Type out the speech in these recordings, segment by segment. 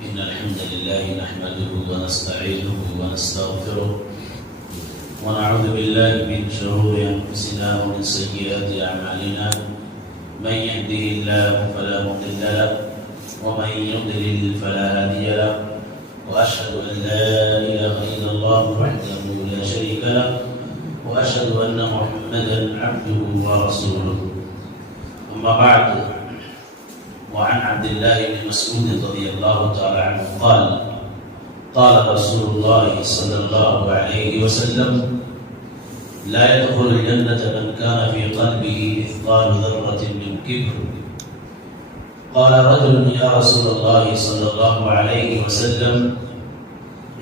إن الحمد لله نحمده ونستعينه ونستغفره ونعوذ بالله من شرور أنفسنا ومن سيئات أعمالنا من يهده الله فلا مضل له ومن يضلل فلا هادي له وأشهد أن لا إله إلا الله وحده لا شريك له وأشهد أن محمدا عبده ورسوله أما بعد وعن عبد الله بن مسعود رضي الله تعالى عنه قال قال رسول الله صلى الله عليه وسلم لا يدخل الجنة من كان في قلبه مثقال ذرة من كبر. قال رجل يا رسول الله صلى الله عليه وسلم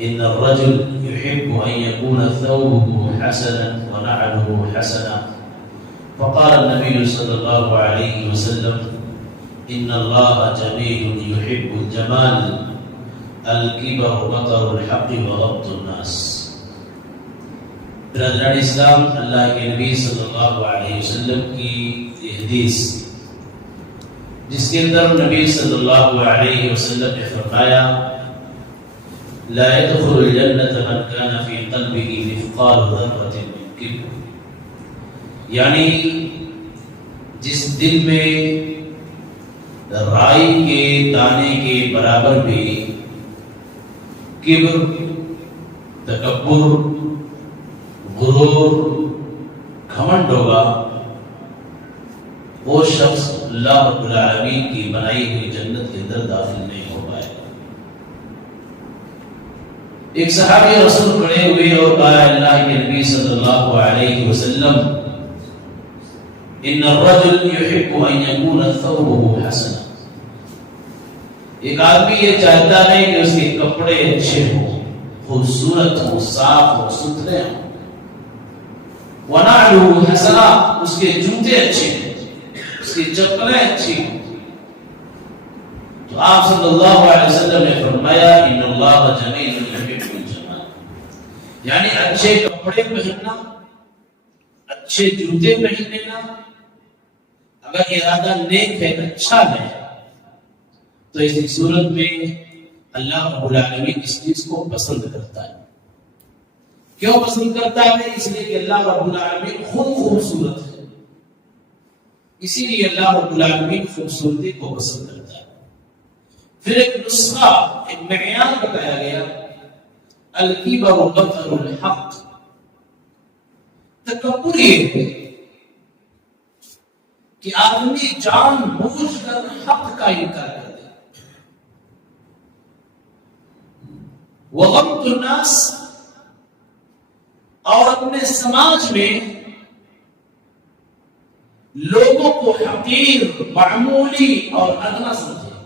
إن الرجل يحب أن يكون ثوبه حسنا ونعله حسنا. فقال النبي صلى الله عليه وسلم إن الله جميل يحب الجمال الكبر بطر الحق وغض الناس. برادران اسلام، اللہ کے نبی صلی اللہ علیہ وسلم کی حدیث جس کے اندر نبی صلی اللہ علیہ وسلم نے فرمایا لا يدخل الجنة من كان في قلبه مثقال ذرة من كبر، یعنی جس دل میں رائی کے دانے کے برابر بھی کبر، تکبر، غرور، گھمنڈ ہوگا، وہ شخص اللہ رب العالمین کی بنائی ہوئی جنت کے اندر داخل نہیں ہو پائے گا۔ ایک صحابی رسول کھڑے ہوئے اور کہا اللہ کے نبی صلی اللہ علیہ وسلم ان الرجل يحب ان يكون ثوبه حسنا، ایک آدمی یہ چاہتا ہے کہ اس کے کپڑے اچھے ہوں، خوبصورت ہوں، صاف ہوں، ستھرے ہوں، وَنَعْلُهُ حَسَنًا، اس کے جوتے اچھے ہوں، اس کی چپلیں اچھی ہوں۔ تو آپ صلی اللہ علیہ وسلم نے فرمایا ان اللہ جمیل یحب الجمال، یعنی اچھے کپڑے پہننا، اچھے جوتے پہن لینا، اگر ارادہ نیک ہے، اچھا ہے، تو اس صورت میں اللہ رب العالمین اس چیز کو پسند کرتا ہے۔ کیوں پسند کرتا ہے؟ اس لیے کہ اللہ رب العالمین خود خوبصورت ہے، اسی لیے اللہ رب العالمین خوبصورتی کو پسند کرتا ہے۔ پھر ایک نسخہ، ایک معیار بتایا گیا، الکبر بطر الحق، تکبر یہ ہے کہ آدمی جان بوجھ کر حق کا انکار کر دے، وغمط الناس، اور اپنے سماج میں لوگوں کو حقیر، معمولی اور ادنا سمجھے۔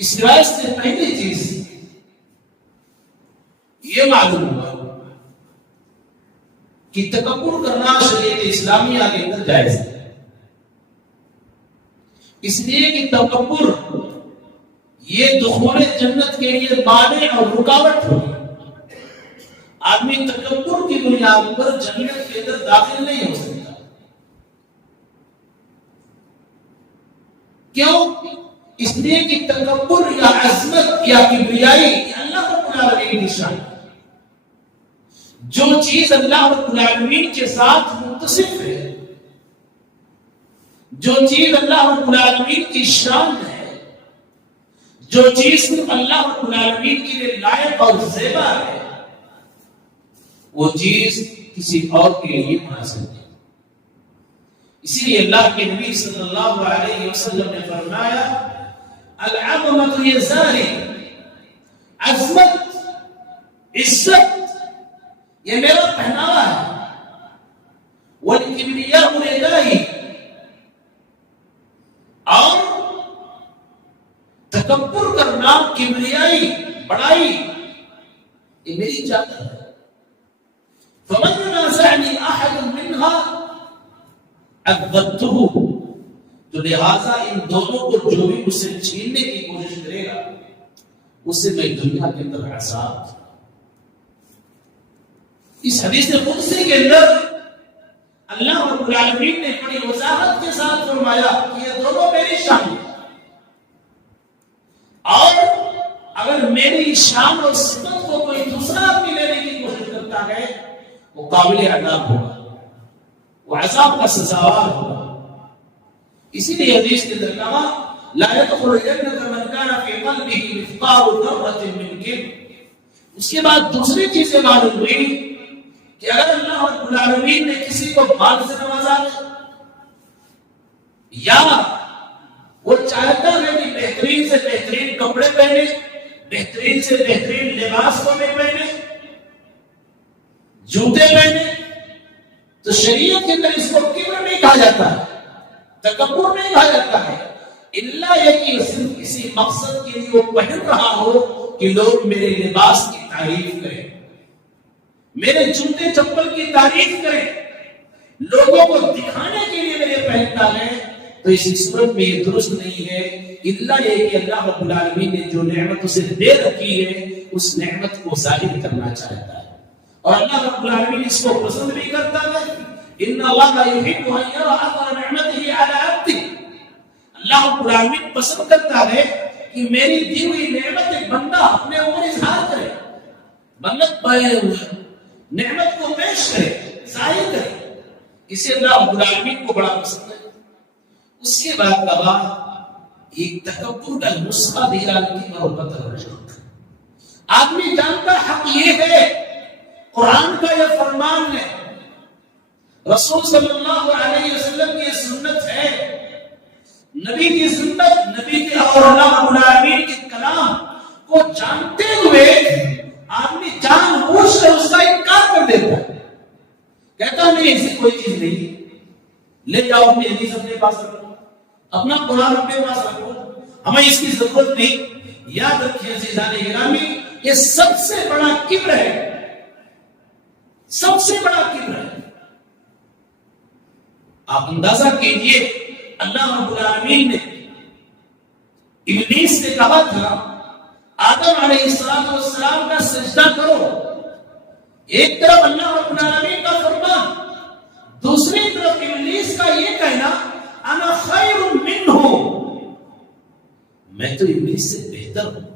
اس روایت سے پہلی چیز یہ معلوم ہوا کہ تکبر کرنا شریعت اسلامیہ کے اندر جائز ہے، اس لیے کہ تکبر یہ دخول جنت کے لیے مانع اور رکاوٹ ہوگی۔ آدمی تکبر کی بنیاد پر جنت کے اندر داخل نہیں ہو سکتا۔ کیوں؟ اس لیے کہ تکبر یا عظمت یا کبریائی اللہ رب العالمین کی شان ہے۔ جو چیز اللہ رب العالمین کے ساتھ متصف ہے، جو چیز اللہ رب العالمین کی شان ہے، جو چیز اللہ رب العالمین کے لیے لائق اور زیبا ہے، وہ چیز کسی اور کے لیے مناسب ہے۔ اسی لیے اللہ کے نبی صلی اللہ علیہ وسلم نے فرمایا العظمت یزاری، عظمت، عزت یہ میرا پہناوا ہے، والکبریاء ردائی، اور تکبر کرنا، کبریائی، بڑائی یہ میری چادر ہے۔ فمن ينازعني احد منها عذبته، تو لہذا ان دونوں کو جو بھی اسے چھیننے کی کوشش کرے گا اسے میں دنیا کے اندر عذاب۔ اس حدیث قدسی کے اندر اللہ رب العالمین نے بڑی وضاحت کے ساتھ فرمایا کہ یہ دونوں میری شان ہے۔ شان اور صفت کو کوئی دوسرا آدمی لینے کی کوشش کرتا ہے وہ قابل عذاب ہوگا، وہ عذاب کا سزاوار ہوگا۔ اسی لیے حدیث کے اندر کہا لا يدخل الجنة من كان في قلبه مثقال ذرة من كبر۔ اس کے بعد دوسری چیزیں معلوم ہوئی کہ اگر اللہ رب العالمین نے کسی کو مال سے نوازا یا وہ چاہتا ہے کہ بہترین سے بہترین کپڑے پہنے، بہترین سے بہترین لباس کو میں پہنے، جوتے پہنے، تو شریعت کے اندر اس کو کبر نہیں کہا جاتا ہے، تکبر نہیں کہا جاتا ہے، الا یہ کہ صرف کسی مقصد کے لیے وہ پہن رہا ہو کہ لوگ میرے لباس کی تعریف کریں، میرے جوتے چپل کی تعریف کریں، لوگوں کو دکھانے کے لیے میرے پہنتا ہے، تو اس صورت میں یہ درست نہیں ہے، الا یہ کہ اللہ رب العالمین نے جو نعمت اسے دے رکھی ہے اس نعمت کو ظاہر کرنا چاہتا ہے، اور اللہ رب العالمین اس کو پسند بھی کرتا ہے۔ ان اللہ یحب ان یرى اثر نعمته على عبده، اللہ رب العالمین پسند کرتا ہے کہ میری دی ہوئی نعمت ایک بندہ اپنے اوپر اظہار کرے، نعمت کو پیش کرے، ظاہر کرے، اسے اللہ رب العالمین کو بڑا پسند ہے۔ اس کے بعد کہا ایک تکبر کا نسخہ دیا کہ محبت الرجل، آدمی جانتا حق یہ ہے، قرآن کا یہ فرمان ہے، رسول صلی اللہ علیہ وسلم کی سنت ہے، نبی کی سنت، نبی کے اور اللہ رب العالمین کے کلام کو جانتے ہوئے آدمی جان بوجھ کر اس کا انکار کر دیتا ہے، کہتا نہیں ایسی کوئی چیز نہیں، لے جاؤ اپنی حدیث اپنے پاس رکھو، اپنا قرآن اپنے پاس رکھو، ہمیں اس کی ضرورت نہیں۔ یاد رکھیے عزیزان گرامی، یہ سب سے بڑا کبر ہے، سب سے بڑا کبر ہے۔ آپ اندازہ کیجئے اللہ رب العالمین نے ابلیس سے کہا تھا آدم علیہ السلام کا سجدہ کرو، ایک طرف اللہ رب العالمین کا فرمان، دوسری طرف ابلیس کا یہ کہنا انا خیر منہ، میں تو ابلیس سے بہتر ہوں،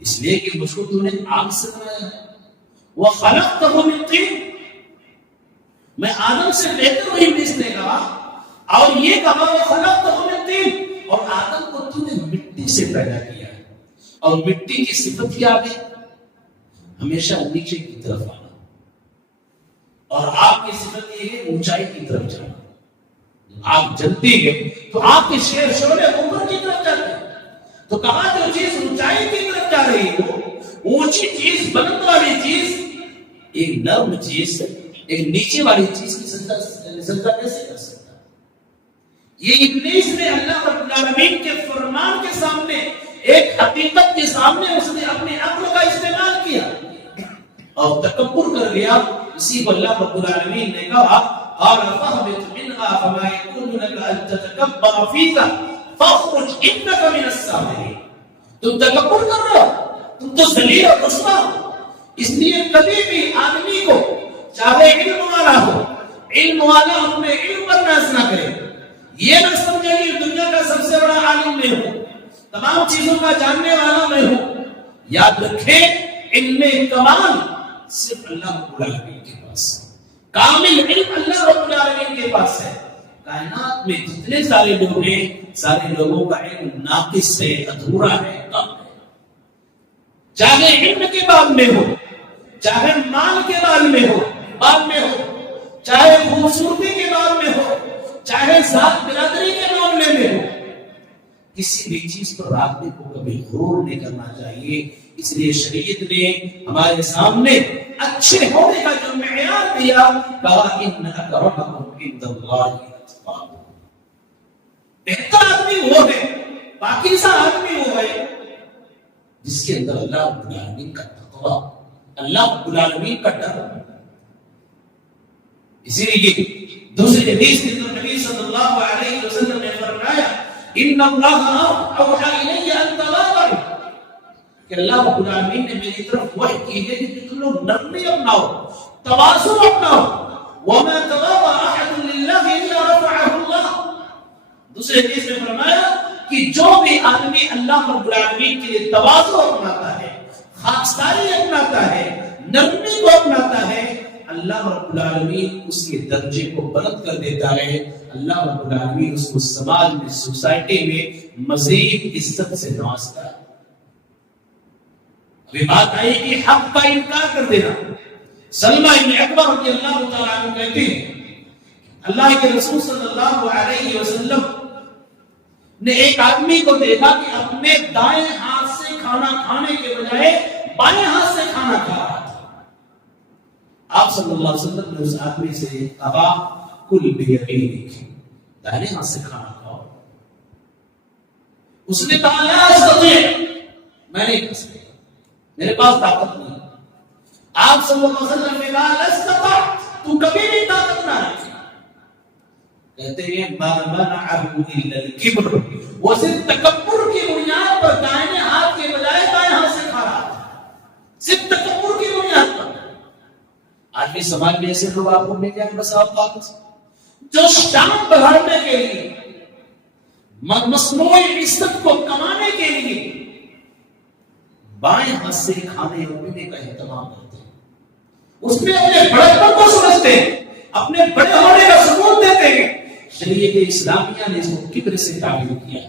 اس لیے کہ مجھ کو تو نے آگ سے بنایا ہے، وَخَلَقْتَهُ مِنْ طِينٍ، میں آدم سے بہتر ہوں، ابلیس نے کہا، اور یہ کہا وَخَلَقْتَهُ مِنْ طِينٍ، اور آدم کو تو نے مٹی سے پیدا کیا ہے، اور مٹی کی صفت کیا ہے؟ ہمیشہ نیچے کی طرف آنا، اور آپ کی صفت یہ ہے اونچائی کی طرف جانا، آپ جلتی ہے تو آپ کے شیر شعلے اوپر کی طرف جاتے ہیں، تو کہا جو چیز اونچائی کی طرف جا رہی ہو، اونچی چیز، بلند والی چیز، ایک نرم چیز ایک نیچے والی چیز کی سجدہ کیسے کر سکتا؟ یہ ابلیس نے اللہ رب العالمین کے فرمان کے سامنے، ایک حقیقت کے سامنے اس نے اپنے عقل کا استعمال کیا اور تکبر کر گیا۔ اسی کو اللہ رب العالمین نے کہا قال فاهبط منها فما يكون لك ان تتكبر فيها فاخرج انك من الصاغرين، تم تکبر کر رہے ہو، تم تو ذلیل اور رسوا ہو، اس لیے کبھی بھی آدمی کو چاہے علم والا ہو، علم والا اپنے علم پر ناز نہ کرے، یہ نہ سمجھے کہ دنیا کا سب سے بڑا عالم میں ہوں، تمام چیزوں کا جاننے والا میں ہوں۔ یاد رکھیں علم کمال صرف اللہ رب العالمین کے پاس ہے، کامل علم اللہ رب العالمین کے پاس ہے۔ کائنات میں جتنے سارے لوگ ہیں، سارے لوگوں کا علم ناقص ہے، ادھورا ہے، کم ہے، چاہے علم کے باب میں ہو، چاہے مال کے باب میں ہو، چاہے خوبصورتی کے باب میں ہو، چاہے ذات برادری کے معاملے میں ہو، کسی بھی چیز پر آدمی کو کبھی غرور نہیں کرنا چاہیے۔ اس لیے شریعت نے ہمارے سامنے اچھے ہونے کا جو معیار دیا، کہا ان اکرمکم عند اللہ اتقاکم، بہتر آدمی وہ ہے، پاکیزہ آدمی وہ ہے جس کے اندر اللہ رب العالمین کا تقویٰ، اللہ رب العالمین کا ڈر۔ اسی لیے دوسری حدیث کے اندر نبی صلی اللہ علیہ وسلم نے فرمایا ان اللہ اوحی الی ان تواضعوا، کہ اللہ رب العالمین نے میری طرف وحی کی ہے کہ تم لوگ نرمی اپناؤ، تواضع اپناؤ، وما تواضع احد للہ الا رفعہ اللہ۔ دوسری حدیث میں فرمایا کہ جو بھی آدمی اللہ رب العالمین کے لیے تواضع اپناتا ہے، خاکساری اپناتا ہے، نرمی کو اپناتا ہے، اللہ رب العالمین اس کے درجے کو بلند کر دیتا ہے، اللہ رب العالمین اس کو سماج میں، سوسائٹی میں مزید عزت سے نوازتا ہے۔ ابھی بات آئی کہ حق کا انکار کر دینا۔ سلمہ بن اکبر رضی اللہ تعالیٰ عنہ کہتے ہیں اللہ کے رسول صلی اللہ علیہ وسلم نے ایک آدمی کو دیکھا کہ اپنے دائیں ہاتھ سے کھانا کھانے کے بجائے بائیں ہاتھ سے کھانا کھا رہا تھا۔ آپ صلی اللہ علیہ وسلم نے اس آدمی سے کہا کل بیمینک، دائیں ہاتھ سے کھانا کھاؤ۔ اس نے کہا لا استطیع، میں نہیں کر سکتا، میرے پاس طاقت نہیں۔ آپ صلی اللہ علیہ وسلم نے کہا لا استطاع، تو کبھی بھی طاقت نہ رکھ۔ کہتے ہیں ما منعه الا الكبر، وہ صرف تکبر کی بنیاد پر دائیں ہاتھ کے بجائے بائیں ہاتھ سے کھا رہا تھا، صرف تکبر کی بنیاد پر۔ آج بھی سماج میں ایسے لوگ آپ کو مل جائیں بس اوقات جو شان بڑھانے کے لیے، مصنوعی عزت کو کمانے کے لیے بائیں ہاتھ سے کھانے اور پینے کا اہتمام کرتے ہیں، اس میں اپنے بڑپن کو سمجھتے ہیں، اپنے بڑے ہونے کا ثبوت دیتے ہیں۔ شریعت اسلامیہ نے اس کو کبر سے تعبیر کیا۔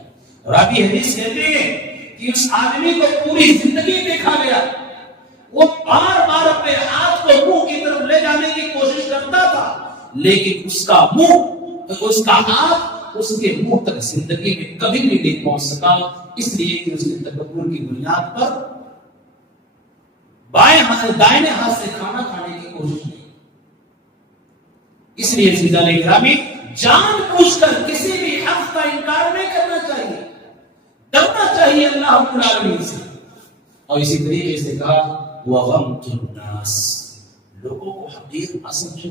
راوی حدیث کہتے ہیں کہ اس آدمی کو پوری زندگی دیکھا گیا، وہ بار بار اپنے ہاتھ کو منہ کی طرف لے جانے کی کوشش کرتا تھا، لیکن اس کا ہاتھ اس کے منہ تک زندگی میں کبھی بھی نہیں پہنچ سکا، اس لیے کہ اس نے تکبر کی بنیاد پر دائیں ہاتھ سے کھانا کھانے کی کوشش کی۔ اس لیے عزیزان گرامی، جان بوجھ کر کسی بھی حق کا انکار نہیں کرنا چاہیے، ڈرنا چاہیے اللہ رب العالمین سے۔ اور اسی طریقے سے کہا وغمت الناس، لوگوں کو حقیر نہ سمجھو۔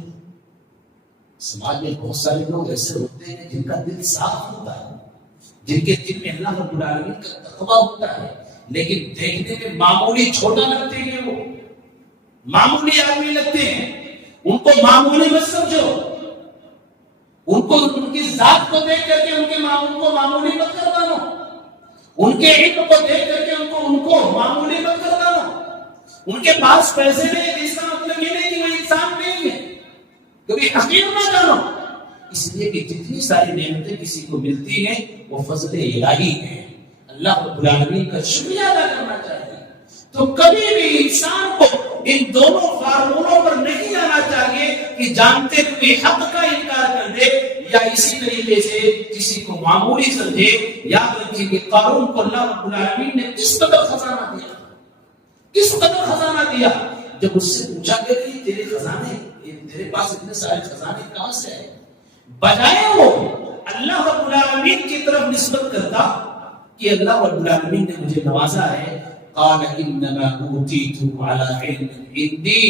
سماج میں بہت سارے لوگ ایسے ہوتے ہیں جن کا دل صاف ہوتا ہے، جن کے دل میں اللہ رب العالمین کا تقویٰ ہوتا ہے، لیکن دیکھنے میں معمولی چھوٹا لگتے ہیں، وہ معمولی آدمی لگتے ہیں، ان کو معمولی مت سمجھو، ان کو ان کی ذات کو دیکھ کر کے ان کو معمولی مت کر ڈالو، ان کے علم کو دیکھ کر کے ان کو معمولی مت کر ڈالو۔ ان کے پاس پیسے نہیں، اس کا مطلب یہ نہیں کہ وہ انسان نہیں ہے، کبھی حقیر نہ جانو۔ اس لیے کہ جتنی ساری نعمتیں کسی کو ملتی ہیں وہ فضل الہی ہے، اللہ رب العالمین کا شکریہ ادا کرنا چاہیے۔ تو کبھی بھی انسان کو ان دونوں فارمولوں پر نہیں آنا چاہیے کہ جانتے ہوئے حق کا انکار کر دے یا اسی طریقے سے کسی کو معمولی سمجھے۔ یاد رکھیے کہ قارون کو اللہ رب العالمین نے کس قدر خزانہ دیا، کس قدر خزانہ دیا۔ جب اس سے پوچھا کہ تیرے خزانے، تیرے پاس اتنے سارے خزانے کہاں سے آئے، بجائے وہ اللہ رب العالمین کی طرف نسبت کرتا کہ اللہ رب العالمین نے مجھے نوازا ہے، قال انما اوتیت علی علم عندی،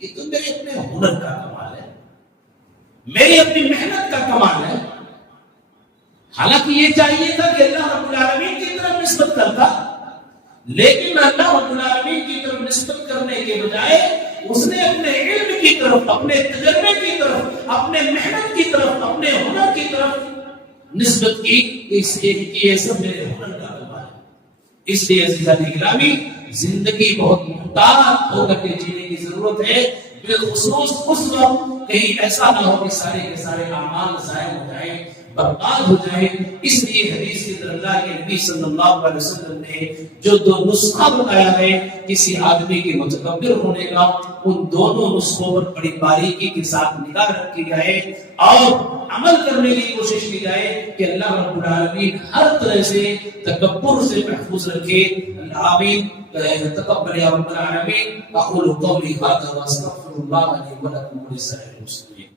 یہ تو میرے اپنے ہنر کا کمال ہے، میری اپنی محنت کا کمال ہے۔ حالانکہ یہ چاہیے تھا کہ اللہ رب العالمین کی طرف نسبت کرتا، لیکن اللہ رب العالمین کی طرف نسبت کرنے کے بجائے اس نے اپنے علم کی طرف، اپنے تجربے کی طرف، اپنے محنت کی طرف، اپنے ہنر کی طرف نسبت کی، اس لیے کہ یہ سب میرے ہنر کا کمال ہے۔ اس لیے عزیزان گرامی، زندگی بہت محتاط ہو کر کے جینے کی ضرورت ہے، بالخصوص اس وقت کہیں ایسا نہ ہو کہ سارے کے سارے اعمال ضائع ہو جائیں، برباد ہو جائیں۔ اس لیے حدیث کے اندر اللہ کے نبی صلی اللہ علیہ وسلم نے جو دو نسخہ بتایا ہے کسی آدمی کے متکبر ہونے کا، ان دونوں نسخوں پر بڑی باریکی کے ساتھ نگاہ رکھی جائے اور عمل کرنے کی کوشش کی جائے کہ اللہ رب العالمین ہر طرح سے تکبر سے محفوظ رکھے۔ آمین۔ تقبل یا رب العالمین۔ اقول قولی ھذا واستغفر اللہ لي ولكم ولسائر المسلمين۔